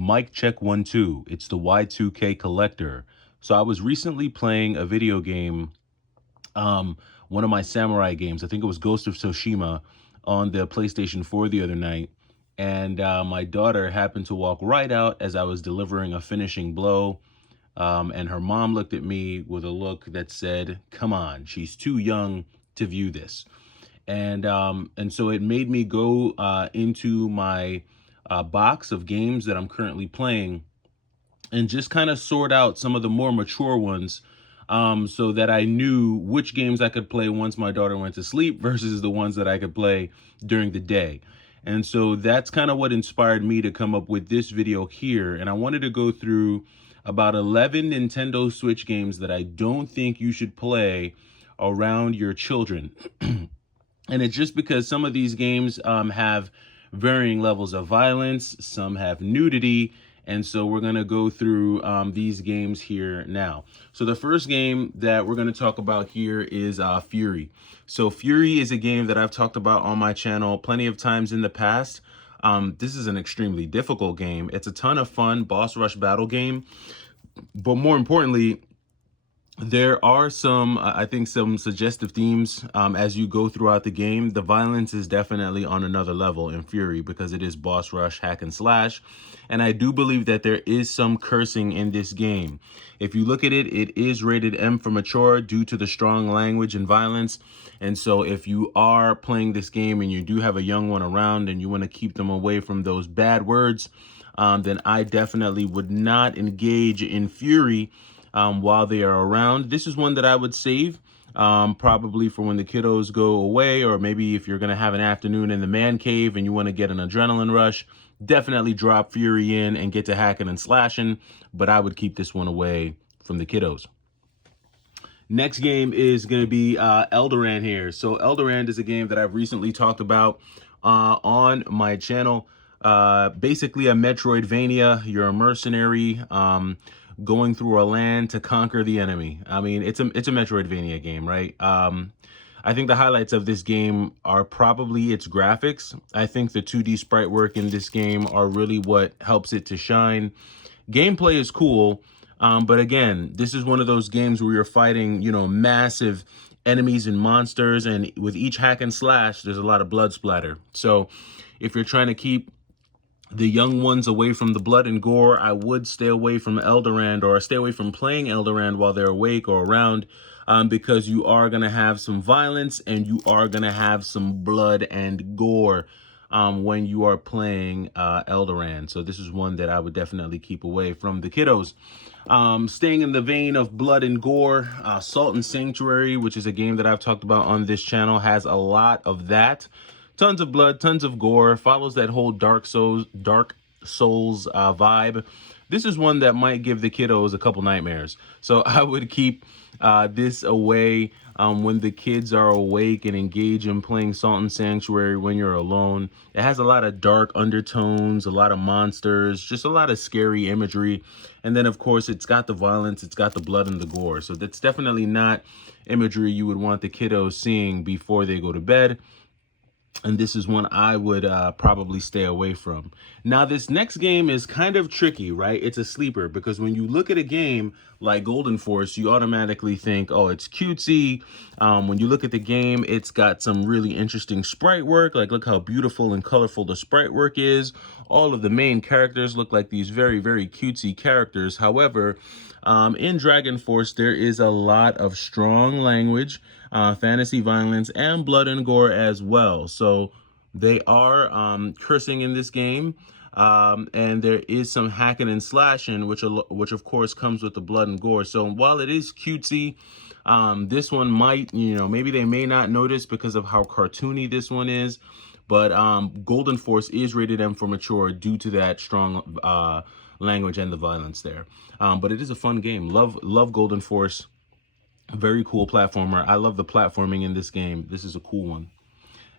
Mic check 1 2. It's the Y2K collector. So I was recently playing a video game, one of my samurai games. I think it was Ghost of Tsushima on the PlayStation 4 the other night. And my daughter happened to walk right out as I was delivering a finishing blow. And her mom looked at me with a look that said, "Come on, she's too young to view this." And so it made me go into my box of games that I'm currently playing and just kind of sort out some of the more mature ones, so that I knew which games I could play once my daughter went to sleep versus the ones that I could play during the day. And so that's kind of what inspired me to come up with this video here. And I wanted to go through about 11 Nintendo Switch games that I don't think you should play around your children. And it's just because some of these games have varying levels of violence, some have nudity, and so we're going to go through these games here now. So the first game that we're going to talk about here is Fury. So Fury is a game that I've talked about on my channel plenty of times in the past. This is an extremely difficult game. It's a ton of fun boss rush battle game, but more importantly, there are some, I think, some suggestive themes as you go throughout the game. The violence is definitely on another level in Fury because it is boss rush, hack and slash. And I do believe that there is some cursing in this game. If you look at it, it is rated M for mature due to the strong language and violence. And so if you are playing this game and you do have a young one around and you want to keep them away from those bad words, then I definitely would not engage in Fury while they are around. This is one that I would save probably for when the kiddos go away, or maybe if you're going to have an afternoon in the man cave and you want to get an adrenaline rush, definitely drop Fury in and get to hacking and slashing, but I would keep this one away from the kiddos. Next game is going to be Eldoran here. So Eldoran is a game that I've recently talked about on my channel. Basically a Metroidvania. You're a mercenary going through a land to conquer the enemy. I mean, it's a Metroidvania game, right? I think the highlights of this game are probably its graphics. I think the 2D sprite work in this game are really what helps it to shine. Gameplay is cool, but again, this is one of those games where you're fighting, massive enemies and monsters, and with each hack and slash, there's a lot of blood splatter. So if you're trying to keep the young ones away from the blood and gore, I would stay away from Eldoran, or stay away from playing Eldoran while they're awake or around, because you are going to have some violence and you are going to have some blood and gore when you are playing Eldoran. So this is one that I would definitely keep away from the kiddos. Staying in the vein of blood and gore, Salan Sanctuary, which is a game that I've talked about on this channel, has a lot of that. Tons of blood, tons of gore, follows that whole Dark Souls vibe. This is one that might give the kiddos a couple nightmares. So I would keep this away when the kids are awake, and engage in playing Salan Sanctuary when you're alone. It has a lot of dark undertones, a lot of monsters, just a lot of scary imagery. And then, of course, it's got the violence, it's got the blood and the gore. So that's definitely not imagery you would want the kiddos seeing before they go to bed. And this is one I would probably stay away from. Now, this next game is kind of tricky, right? It's a sleeper, because when you look at a game like Golden Force, you automatically think, oh, it's cutesy. When you look at the game, it's got some really interesting sprite work. Like, look how beautiful and colorful the sprite work is. All of the main characters look like these very, very cutesy characters. However, in Dragon Force, there is a lot of strong language, fantasy violence, and blood and gore as well. So they are cursing in this game, and there is some hacking and slashing, which of course comes with the blood and gore. So while it is cutesy, this one might, maybe they may not notice because of how cartoony this one is. But Golden Force is rated M for mature due to that strong language and the violence there. But it is a fun game. Love Golden Force. Very cool platformer. I love the platforming in this game. This is a cool one.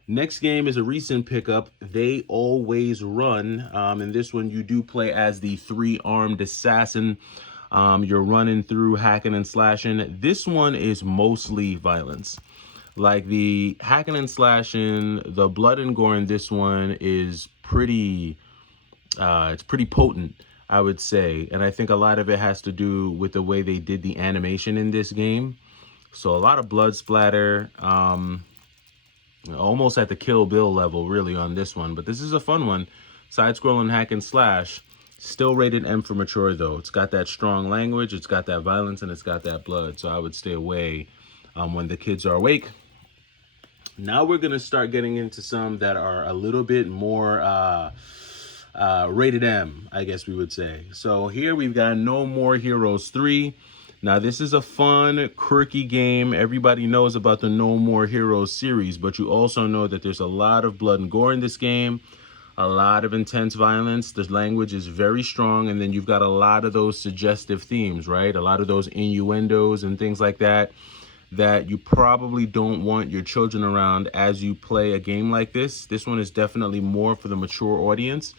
Next game is a recent pickup, They Always Run. In this one, you do play as the 3-armed assassin. You're running through, hacking and slashing. This one is mostly violence. Like, the hacking and slashing, the blood and gore in this one is pretty It's pretty potent, I would say. And I think a lot of it has to do with the way they did the animation in this game. So a lot of blood splatter, almost at the Kill Bill level, really, on this one. But this is a fun one. Side-scrolling hack and slash. Still rated M for mature, though. It's got that strong language, it's got that violence, and it's got that blood. So I would stay away when the kids are awake. Now we're going to start getting into some that are a little bit more rated M, I guess we would say. So here we've got No More Heroes 3. Now this is a fun, quirky game. Everybody knows about the No More Heroes series, but you also know that there's a lot of blood and gore in this game, a lot of intense violence. The language is very strong, and then you've got a lot of those suggestive themes, right? A lot of those innuendos and things like that you probably don't want your children around as you play a game like this. This one is definitely more for the mature audience.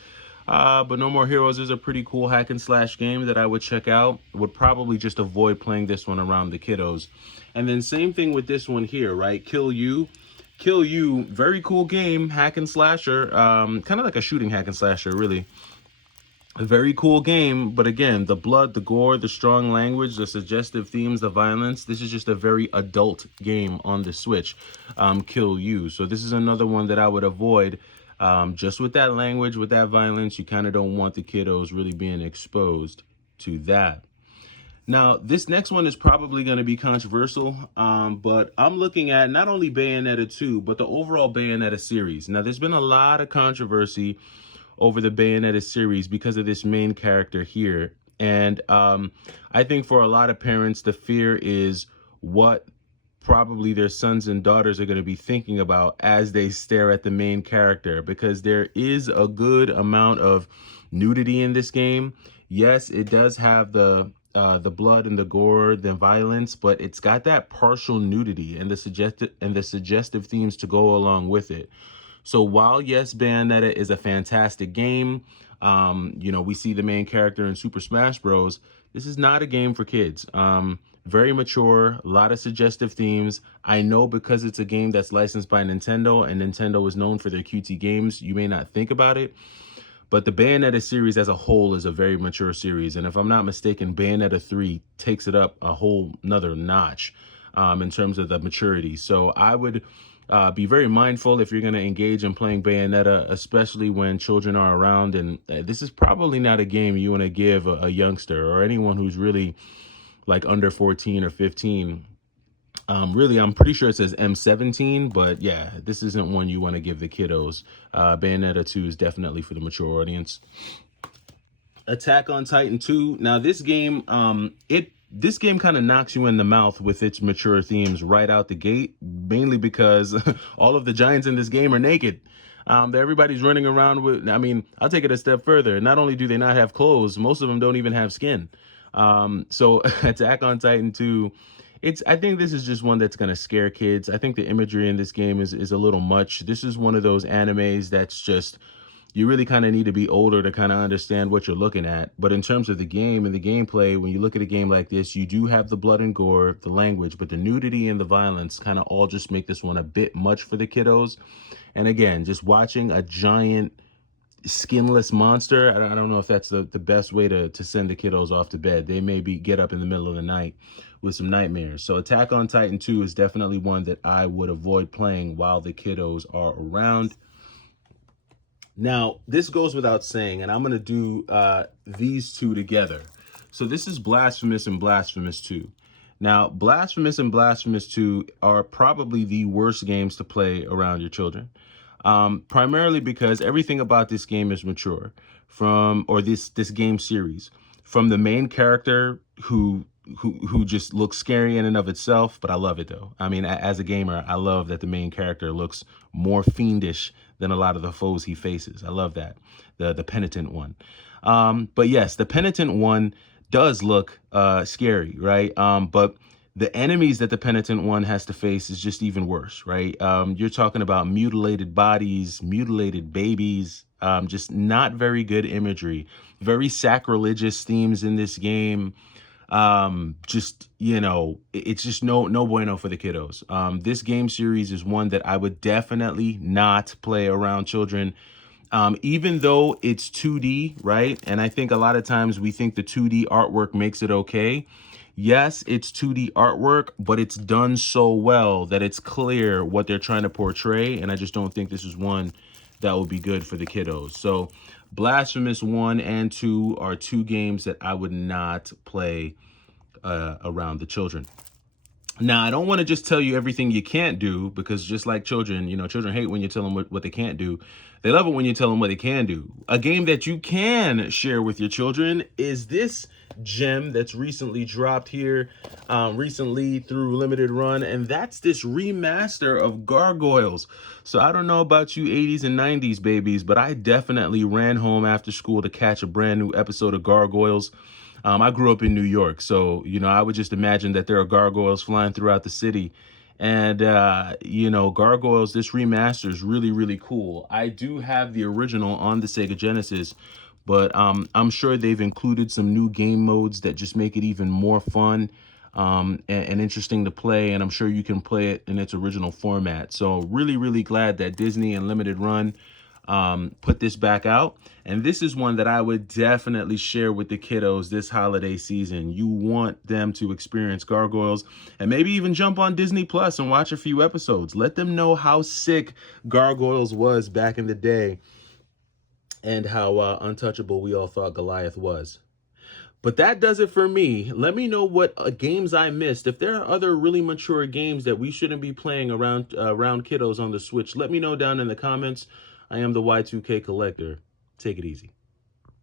But No More Heroes is a pretty cool hack and slash game that I would check out. Would probably just avoid playing this one around the kiddos. And then same thing with this one here, right? Kill You. Kill You, very cool game, hack and slasher. Kind of like a shooting hack and slasher, really. A very cool game, but again, the blood, the gore, the strong language, the suggestive themes, the violence. This is just a very adult game on the Switch, Kill You. So this is another one that I would avoid. Just with that language, with that violence, you kind of don't want the kiddos really being exposed to that. Now, this next one is probably going to be controversial, but I'm looking at not only Bayonetta 2, but the overall Bayonetta series. Now, there's been a lot of controversy over the Bayonetta series because of this main character here. And I think for a lot of parents, the fear is what probably their sons and daughters are going to be thinking about as they stare at the main character, because there is a good amount of nudity in this game. Yes, it does have the blood and the gore, the violence, but it's got that partial nudity and the suggestive themes to go along with it. So while, yes, Bayonetta is a fantastic game, we see the main character in Super Smash Bros. This is not a game for kids. Very mature, a lot of suggestive themes. I know because it's a game that's licensed by Nintendo, and Nintendo is known for their QT games, you may not think about it. But the Bayonetta series as a whole is a very mature series. And if I'm not mistaken, Bayonetta 3 takes it up a whole nother notch in terms of the maturity. So I would be very mindful if you're going to engage in playing Bayonetta, especially when children are around. And this is probably not a game you want to give a youngster or anyone who's really like under 14 or 15. Really, I'm pretty sure it says M17, but yeah, this isn't one you want to give the kiddos. Bayonetta 2 is definitely for the mature audience. Attack on Titan 2. Now, this game, this game kind of knocks you in the mouth with its mature themes right out the gate, mainly because all of the giants in this game are naked. Everybody's running around with, I mean, I'll take it a step further. Not only do they not have clothes, most of them don't even have skin. So Attack on Titan 2, I think this is just one that's going to scare kids. I think the imagery in this game is a little much. This is one of those animes that's just, you really kind of need to be older to kind of understand what you're looking at. But in terms of the game and the gameplay, when you look at a game like this, you do have the blood and gore, the language, but the nudity and the violence kind of all just make this one a bit much for the kiddos. And again, just watching a giant skinless monster, I don't know if that's the best way to send the kiddos off to bed. They may get up in the middle of the night with some nightmares. So Attack on Titan 2 is definitely one that I would avoid playing while the kiddos are around. Now, this goes without saying, and I'm going to do these two together. So this is Blasphemous and Blasphemous 2. Now, Blasphemous and Blasphemous 2 are probably the worst games to play around your children. Primarily because everything about this game is mature, this game series, from the main character who just looks scary in and of itself, but I love it though. I mean, as a gamer, I love that the main character looks more fiendish than a lot of the foes he faces. I love that, the penitent one. But yes, the penitent one does look scary, right? But the enemies that the penitent one has to face is just even worse, right? You're talking about mutilated bodies, mutilated babies, just not very good imagery, very sacrilegious themes in this game. It's just no bueno for the kiddos. This game series is one that I would definitely not play around children. Even though it's 2D, right? And I think a lot of times we think the 2D artwork makes it okay. Yes, it's 2D artwork, but it's done so well that it's clear what they're trying to portray. And I just don't think this is one that will be good for the kiddos. So Blasphemous 1 and 2 are two games that I would not play around the children. Now, I don't want to just tell you everything you can't do, because just like children, children hate when you tell them what they can't do. They love it when you tell them what they can do. A game that you can share with your children is this gem that's recently dropped here, recently through limited run, and that's this remaster of Gargoyles. So I don't know about you 80s and 90s babies, but I definitely ran home after school to catch a brand new episode of Gargoyles. I grew up in New York, so, I would just imagine that there are gargoyles flying throughout the city. And, Gargoyles, this remaster is really, really cool. I do have the original on the Sega Genesis, but I'm sure they've included some new game modes that just make it even more fun and interesting to play. And I'm sure you can play it in its original format. So really, really glad that Disney and Limited Run put this back out. And this is one that I would definitely share with the kiddos this holiday season. You want them to experience Gargoyles and maybe even jump on Disney Plus and watch a few episodes. Let them know how sick Gargoyles was back in the day and how untouchable we all thought Goliath was. But that does it for me. Let me know what games I missed. If there are other really mature games that we shouldn't be playing around kiddos on the Switch, let me know down in the comments. I am the Y2K Collector. Take it easy.